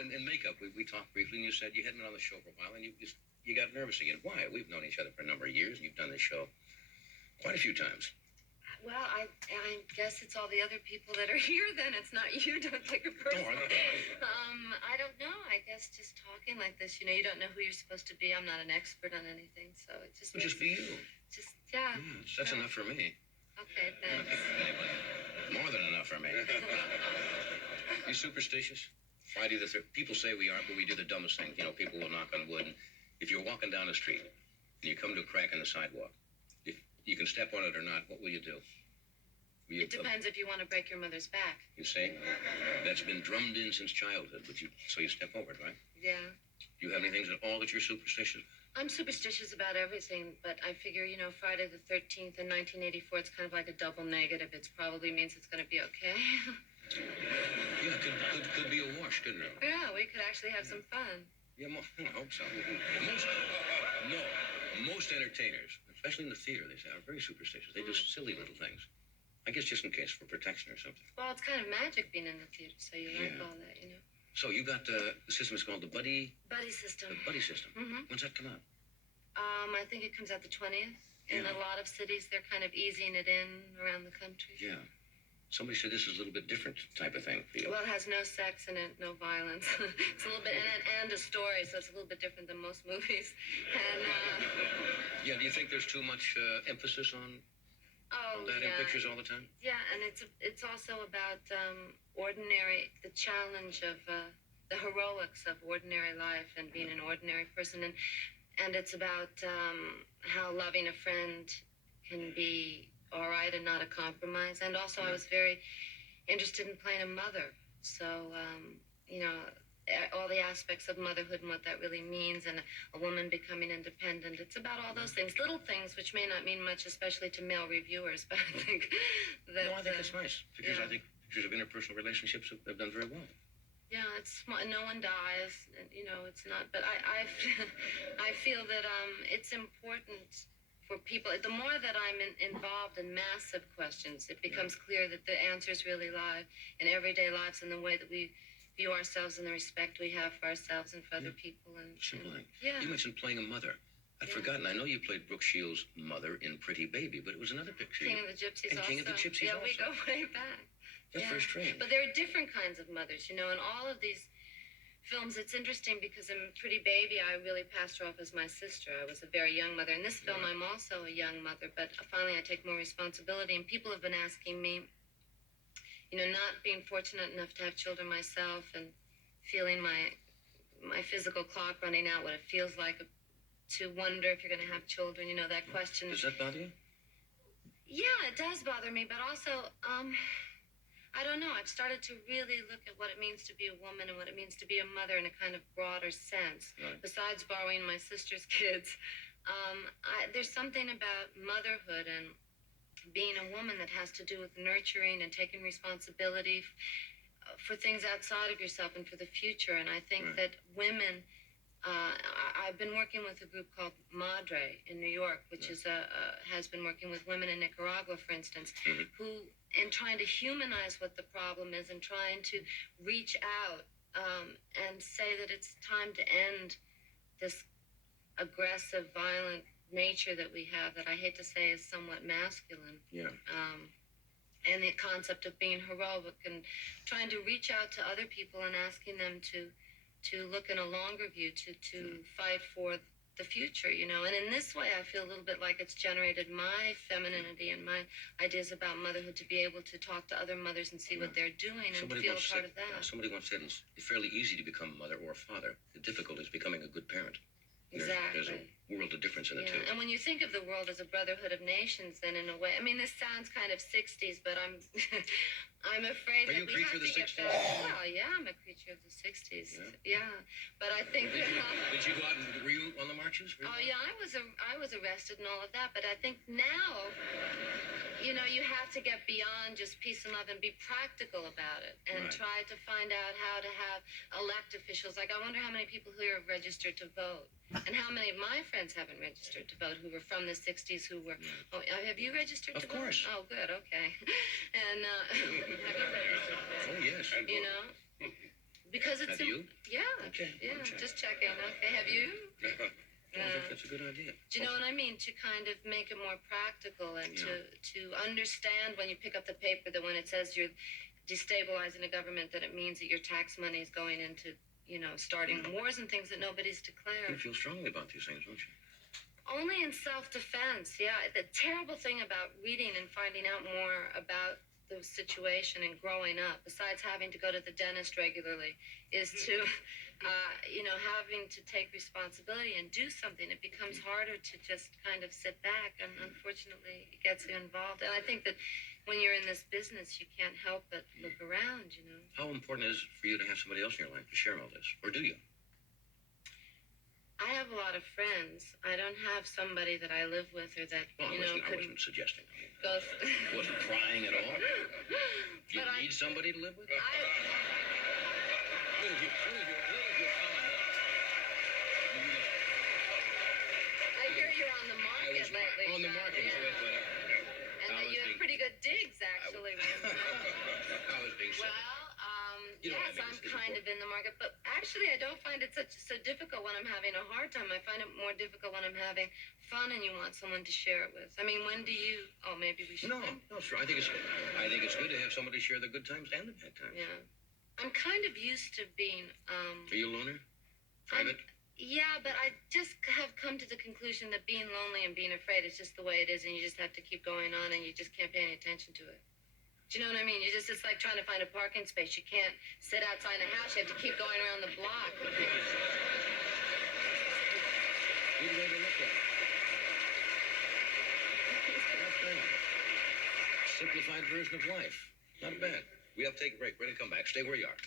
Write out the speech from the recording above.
in makeup, we talked briefly, and you said you hadn't been on the show for a while, and you got nervous again. Why? We've known each other for a number of years, and you've done this show quite a few times. Well, I guess it's all the other people that are here. Then it's not you. Don't take it personally. I don't know. I guess just talking like this, you don't know who you're supposed to be. I'm not an expert on anything, so it just. Well, just be you. Yeah. That's enough for me. Okay, thanks. More than enough for me. You superstitious? Friday the 13th. People say we aren't, but we do the dumbest thing. People will knock on wood. And if you're walking down the street and you come to a crack in the sidewalk, if you can step on it or not, what will you do? It depends if you want to break your mother's back. You see? That's been drummed in since childhood, so you step over it, right? Yeah. Do you have anything at all that you're superstitious? I'm superstitious about everything, but I figure, Friday the 13th in 1984, it's kind of like a double negative. It probably means it's going to be okay. Yeah, could be a wash, couldn't it? Yeah, we could actually have some fun. Yeah, I hope so. Most entertainers, especially in the theater, they say, are very superstitious. They do silly little things. I guess just in case, for protection or something. Well, it's kind of magic being in the theater, so you learn all that, So you got the system is called the Buddy system. The Buddy system. Mm-hmm. When's that come out? I think it comes out the 20th. In a lot of cities, they're kind of easing it in around the country. Yeah. Somebody said this is a little bit different type of thing for you. Well, it has no sex in it, no violence. It's a little bit, and a story, so it's a little bit different than most movies. And do you think there's too much emphasis on that in pictures all the time? Yeah, and it's also about the challenge of the heroics of ordinary life and being an ordinary person, and it's about how loving a friend can be all right and not a compromise. And also I was very interested in playing a mother, so all the aspects of motherhood and what that really means, and a woman becoming independent. It's about all those things, little ththings which may not mean much, especially to male reviewers, but I think that... No, I think it's nice, because I think pictures of interpersonal relationships have done very well. Yeah, it's small. No one dies, and, it's not, but I feel that it's important for people. The more that I'm involved in massive questions, it becomes clear that the answers really lie in everyday lives and the way that we view ourselves and the respect we have for ourselves and for other people. And simple thing. Yeah. You mentioned playing a mother. I'd forgotten. I know you played Brooke Shields' mother in Pretty Baby, but it was another picture. King of the Gypsies and also. King of the Gypsies also. Yeah, we go way back. That's first train. But there are different kinds of mothers, in all of these films. It's interesting because in Pretty Baby, I really passed her off as my sister. I was a very young mother. In this film, I'm also a young mother, but finally I take more responsibility. And people have been asking me, not being fortunate enough to have children myself and feeling my physical clock running out, what it feels like to wonder if you're going to have children, that question. Does that bother you? Yeah, it does bother me, but also, I don't know. I've started to really look at what it means to be a woman and what it means to be a mother in a kind of broader sense. Right. Besides borrowing my sister's kids, there's something about motherhood and being a woman that has to do with nurturing and taking responsibility for things outside of yourself and for the future. And I think that women... I've been working with a group called Madre in New York, which has been working with women in Nicaragua, for instance, and trying to humanize what the problem is and trying to reach out and say that it's time to end this aggressive, violent nature that we have that I hate to say is somewhat masculine. Yeah. And the concept of being heroic and trying to reach out to other people and asking them to look in a longer view, to fight for the future, And in this way, I feel a little bit like it's generated my femininity and my ideas about motherhood, to be able to talk to other mothers and see what they're doing and feel a part of that. Somebody once said it's fairly easy to become a mother or a father. The difficult is becoming a good parent. Exactly. There's a world of difference in the two. And when you think of the world as a brotherhood of nations, then in a way, this sounds kind of 60s, but I'm I'm afraid that we have to get that. Well, yeah, I'm a creature of the 60s. Yeah. But I think Did you go out and were you on the marches? Oh yeah, I was arrested and all of that, but I think now you have to get beyond just peace and love and be practical about it and try to find out how to elect officials. Like, I wonder how many people here have registered to vote and how many of my friends haven't registered to vote who were from the 60s who were... Oh, have you registered to vote? Of course. Oh, good, okay. And have you registered to vote? Oh, yes. Because it's... Have you? Yeah. Okay. Yeah, just checking. Okay, have you? I think that's a good idea. Do you know what I mean? To kind of make it more practical and to understand when you pick up the paper that when it says you're destabilizing a government, that it means that your tax money is going into, starting wars and things that nobody's declared. You feel strongly about these things, don't you? Only in self-defense, yeah. The terrible thing about reading and finding out more about the situation and growing up, besides having to go to the dentist regularly, is to, having to take responsibility and do something. It becomes harder to just kind of sit back, and unfortunately, it gets you involved. And I think that when you're in this business, you can't help but look around, How important is it for you to have somebody else in your life to share all this? Or do you? I have a lot of friends. I don't have somebody that I live with or that, I wasn't suggesting. Go wasn't prying at all. Do you need somebody to live with? I hear you're on the market lately. On the market. And that you have pretty good digs, actually. I was being silly. Yes, I'm kind of in the market, but actually I don't find it so difficult when I'm having a hard time. I find it more difficult when I'm having fun and you want someone to share it with. I mean, when do you? Oh, maybe we should. No, sure. I think it's good to have somebody share the good times and the bad times. Yeah, I'm kind of used to being. Are you a loner? Private? Yeah, but I just have come to the conclusion that being lonely and being afraid is just the way it is, and you just have to keep going on, and you just can't pay any attention to it. Do you know what I mean? It's like trying to find a parking space. You can't sit outside the house. You have to keep going around the block. Good way to look at it. Not bad. Simplified version of life. Not bad. We have to take a break. We're going to come back. Stay where you are.